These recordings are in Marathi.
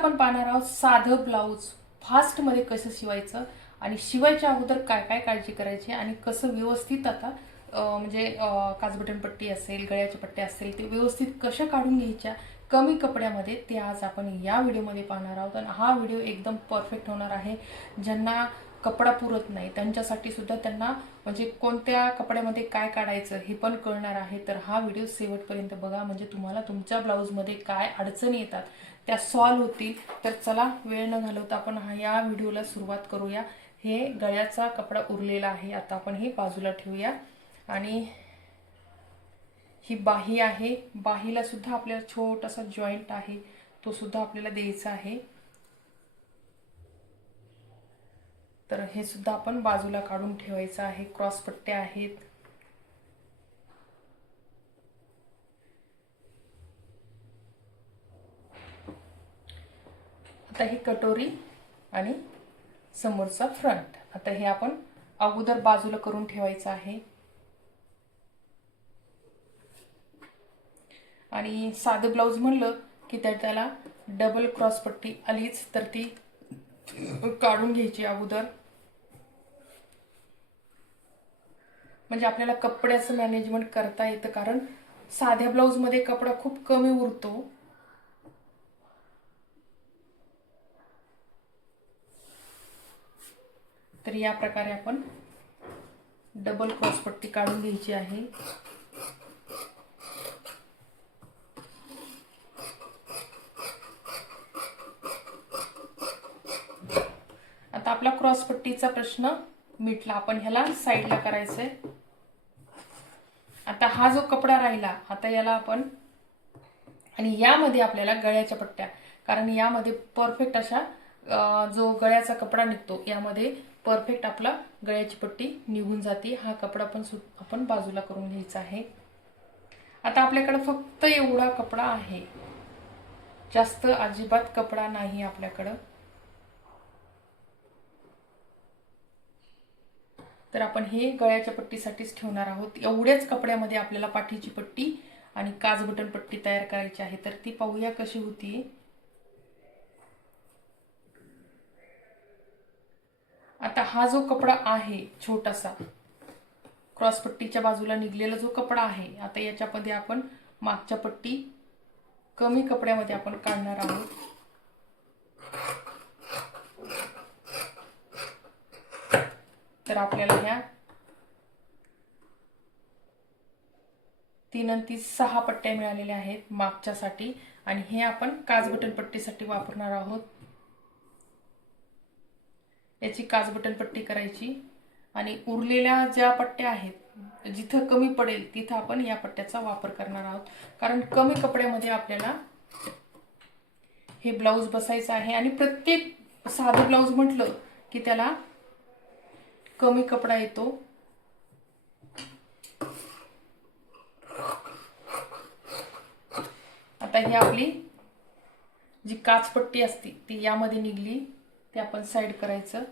आपण पाहणार आहोत साधं ब्लाऊज फास्टमध्ये कसं शिवायचं आणि शिवायच्या अगोदर काय काय काळजी करायची आणि कसं व्यवस्थित आता म्हणजे काजबटन पट्टी असेल, गळ्याच्या पट्ट्या असेल, ते व्यवस्थित कशा काढून घ्यायच्या कमी कपड्यामध्ये, ते आज आपण या व्हिडिओमध्ये पाहणार आहोत. आणि हा व्हिडिओ एकदम परफेक्ट होणार आहे. ज्यांना कपडा पुरत नाही त्यांच्यासाठी सुद्धा, त्यांना म्हणजे कोणत्या कपड्यामध्ये काय काढायचं हे पण कळणार आहे. तर हा व्हिडिओ शेवटपर्यंत बघा, म्हणजे तुम्हाला तुमच्या ब्लाऊजमध्ये काय अडचणी येतात त्या सॉल्व्ह होतील. तर चला वेळ न घालवता आपण या व्हिडिओला सुरुवात करूया. हे गळ्याचा कपडा उरलेला आहे, आता आपण हे बाजूला ठेवूया. आणि ही बाही आहे, बाहीला सुद्धा आपल्याला छोटासा जॉईंट आहे, तो सुद्धा आपल्याला द्यायचा आहे. तर हे सुद्धा आपण बाजूला काढून ठेवायचं आहे. क्रॉस पट्ट्या आहेत. आता ही कटोरी आणि समोरचा फ्रंट, आता हे आपण अगोदर बाजूला करून ठेवायचं आहे. आणि साधं ब्लाऊज म्हणलं की त्याला डबल क्रॉस पट्टी आलीच, तर ती काढून घ्यायची अगोदर. म्हणजे आपल्याला कपड्याचं मॅनेजमेंट करता येतं, कारण साध्या ब्लाऊजमध्ये कपडा खूप कमी उरतो. तर या प्रकारे आपण डबल क्रॉस पट्टी काढून घ्यायची आहे. आता आपला क्रॉस पट्टीचा प्रश्न मिटला, आपण ह्याला साईडला करायचंय. आता हा जो कपडा राहिला, आता याला आपण, आणि यामध्ये आपल्याला गळ्याच्या पट्ट्या, कारण यामध्ये परफेक्ट अशा जो गळ्याचा कपडा निघतो, यामध्ये परफेक्ट आपला गळ्याची पट्टी निघून जाते. हा कपडा पण आपण बाजूला करून घ्यायचा आहे. आता आपल्याकडे फक्त एवढा कपडा आहे, जास्त अजिबात कपडा नाही आपल्याकडं. तर आपण हे गळ्याच्या पट्टीसाठीच ठेवणार आहोत. एवढ्याच कपड्यामध्ये आपल्याला पाठीची पट्टी आणि काजबटन पट्टी तयार करायची आहे. तर ती पाहूया कशी होती. आता हा जो कपडा आहे छोटासा, क्रॉस पट्टीच्या बाजूला निघलेला जो कपडा आहे, आता याच्यामध्ये आपण मागच्या पट्टी कमी कपड्यामध्ये आपण काढणार आहोत. तर आपल्याला ह्या 3 आणि 3 6 पट्ट्या मिळालेल्या आहेत मागच्यासाठी, आणि हे आपण काजबटन पट्टीसाठी वापरणार आहोत. याची काजबटन पट्टी करायची आणि उरलेल्या ज्या पट्ट्या आहेत, जिथं कमी पडेल तिथं आपण या पट्ट्याचा वापर करणार आहोत, कारण कमी कपड्यामध्ये आपल्याला हे ब्लाऊज बसायचं आहे. आणि प्रत्येक साधं ब्लाऊज म्हटलं की त्याला कमी कपडा येतो. आता ही आपली जी काचपट्टी असते ती यामध्ये निघली, ते आपण साईड करायचं.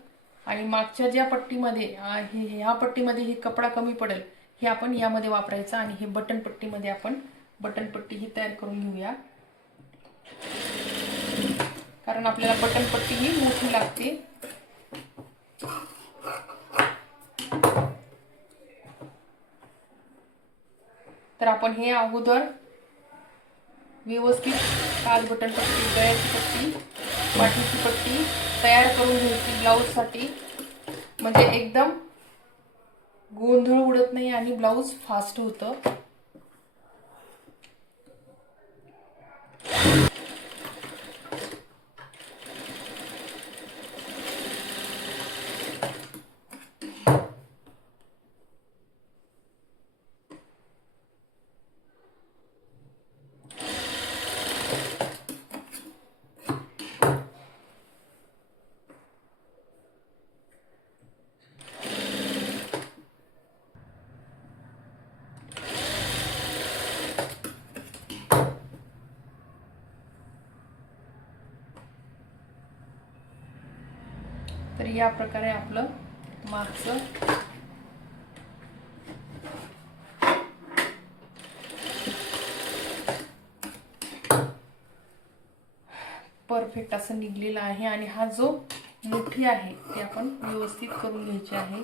आणि मागच्या ज्या पट्टीमध्ये ह्या पट्टीमध्ये ही कपडा कमी पडेल, हे आपण यामध्ये वापरायचं. आणि हे बटन पट्टीमध्ये आपण बटन पट्टी ही तयार करून घेऊया, कारण आपल्याला बटन पट्टी ही मोठी लागते. तर आपण हे अगोदर व्यवस्थित काजबटन पट्टी, गळ्याची पट्टी, पाठीची पट्टी तयार करून घ्यायची ब्लाऊजसाठी, म्हणजे एकदम गोंधळ उडत नाही आणि ब्लाऊज फास्ट होतं. तर या प्रकारे आपलं मागचं परफेक्ट असं निघलेलं आहे. आणि हा जो मुठी आहे ती आपण व्यवस्थित करून घ्यायची आहे.